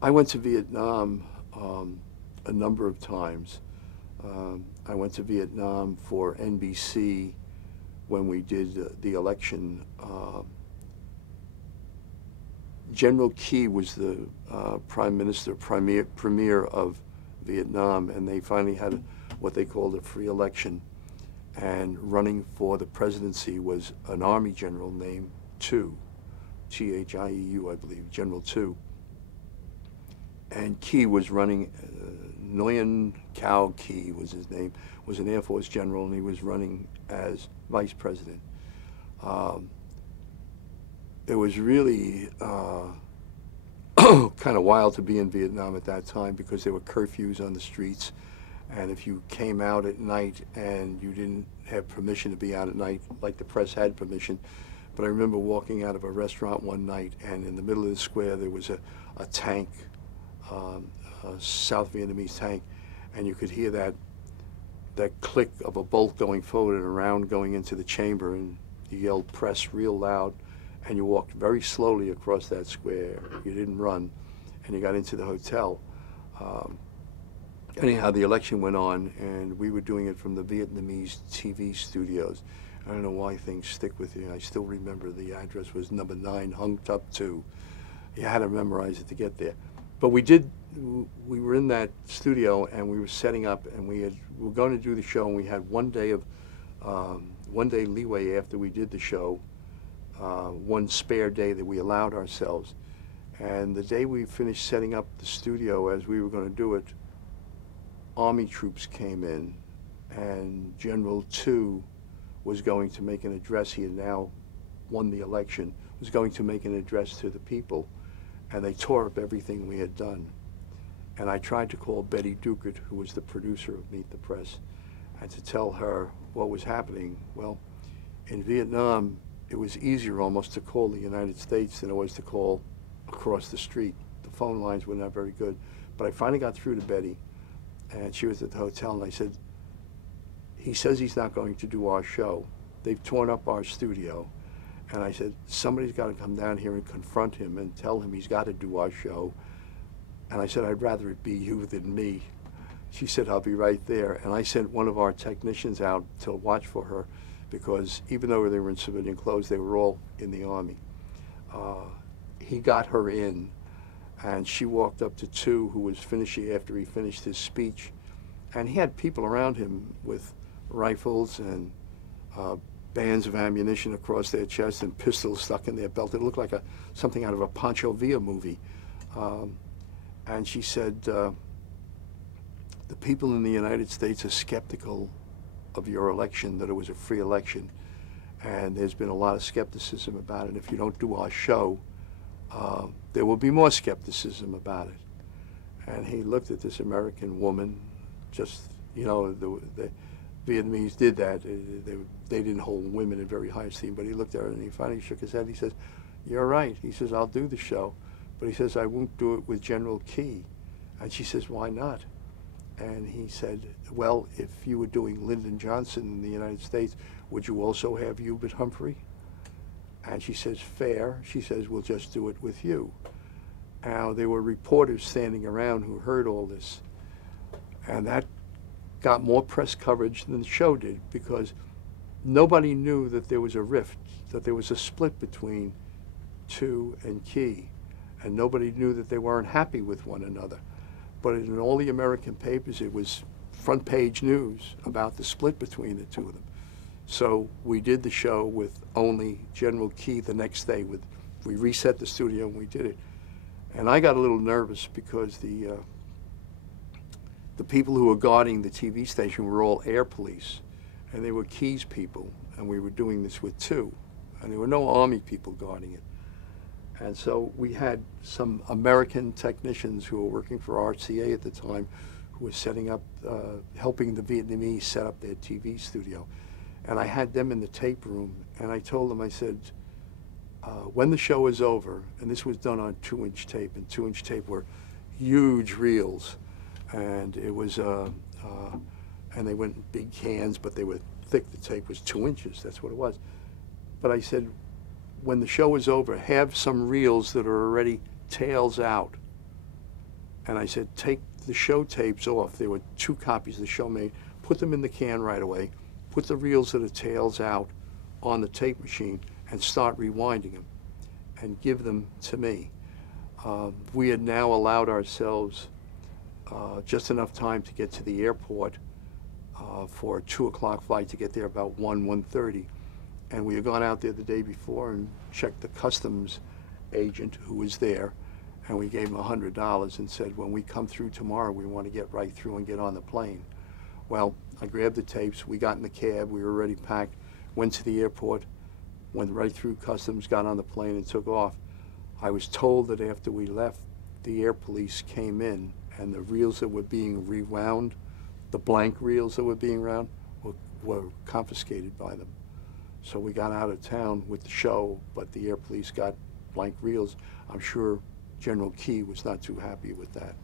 I went to Vietnam a number of times. I went to Vietnam for NBC when we did the election. General Key was the prime minister, premier of Vietnam, and they finally had what they called a free election. And running for the presidency was an army general named Thieu, Thieu, I believe, General Thieu. And Key was running, Nguyen Cao Key was his name, was an Air Force general, and he was running as vice president. Um, it was really kind of wild to be in Vietnam at that time because there were curfews on the streets. And if you came out at night and you didn't have permission to be out at night, like the press had permission, but I remember walking out of a restaurant one night, and in the middle of the square there was a tank, a South Vietnamese tank, and you could hear that click of a bolt going forward and a round going into the chamber, and you yelled press real loud, and you walked very slowly across that square. You didn't run, and you got into the hotel. Um, Anyhow, the election went on, and we were doing it from the Vietnamese TV studios. I don't know why things stick with you. I still remember the address was number 9 Hung Tup 2. You had to memorize it to get there. But we were in that studio, and we were setting up, and we were going to do the show, and we had one day leeway after we did the show, one spare day that we allowed ourselves. And the day we finished setting up the studio as we were going to do it, Army troops came in, and General Thieu was going to make an address. He had now won the election, was going to make an address to the people, and they tore up everything we had done. And I tried to call Betty Duckert, who was the producer of Meet the Press, and to tell her what was happening. Well, in Vietnam, it was easier almost to call the United States than it was to call across the street. The phone lines were not very good. But I finally got through to Betty, and she was at the hotel, and I said, he says he's not going to do our show. They've torn up our studio. And I said, somebody's got to come down here and confront him and tell him he's got to do our show. And I said, I'd rather it be you than me. She said, I'll be right there. And I sent one of our technicians out to watch for her, because even though they were in civilian clothes, they were all in the Army. He got her in, and she walked up to Thieu, who was finishing after he finished his speech, and he had people around him with rifles and bands of ammunition across their chest and pistols stuck in their belt. It looked like something out of a Pancho Villa movie. And she said, the people in the United States are skeptical of your election, that it was a free election, and there's been a lot of skepticism about it. If you don't do our show, there will be more skepticism about it. And he looked at this American woman, just, the Vietnamese did that. They didn't hold women in very high esteem, but he looked at her and he finally shook his head. He says, you're right. He says, I'll do the show. But he says, I won't do it with General Key. And she says, why not? And he said, well, if you were doing Lyndon Johnson in the United States, would you also have Hubert Humphrey? And she says, fair. She says, we'll just do it with you. Now, there were reporters standing around who heard all this, and that got more press coverage than the show did, because nobody knew that there was a rift, that there was a split between Thieu and Key, and nobody knew that they weren't happy with one another. But in all the American papers, it was front page news about the split between the two of them. So we did the show with only General Key the next day. We reset the studio and we did it. And I got a little nervous because the people who were guarding the TV station were all air police, and they were Key's people, and we were doing this with Thieu, and there were no Army people guarding it. And so we had some American technicians who were working for RCA at the time, who were setting up, helping the Vietnamese set up their TV studio. And I had them in the tape room, and I told them, I said, when the show is over, and this was done on 2-inch tape, and 2-inch tape were huge reels, and it was, and they went in big cans, but they were thick. The tape was 2 inches, that's what it was. But I said, when the show is over, have some reels that are already tails out, And I said, take the show tapes off. There were 2 copies the show made. Put them in the can right away. Put the reels of the tails out on the tape machine and start rewinding them and give them to me. We had now allowed ourselves just enough time to get to the airport for a 2 o'clock flight to get there about 1:30. And we had gone out there the day before and checked the customs agent who was there, and we gave him $100 and said, when we come through tomorrow, we want to get right through and get on the plane. Well, I grabbed the tapes, we got in the cab, we were already packed, went to the airport, went right through customs, got on the plane and took off. I was told that after we left, the air police came in and the reels that were being rewound, the blank reels that were being wound, were confiscated by them. So we got out of town with the show, but the air police got blank reels. I'm sure General Key was not too happy with that.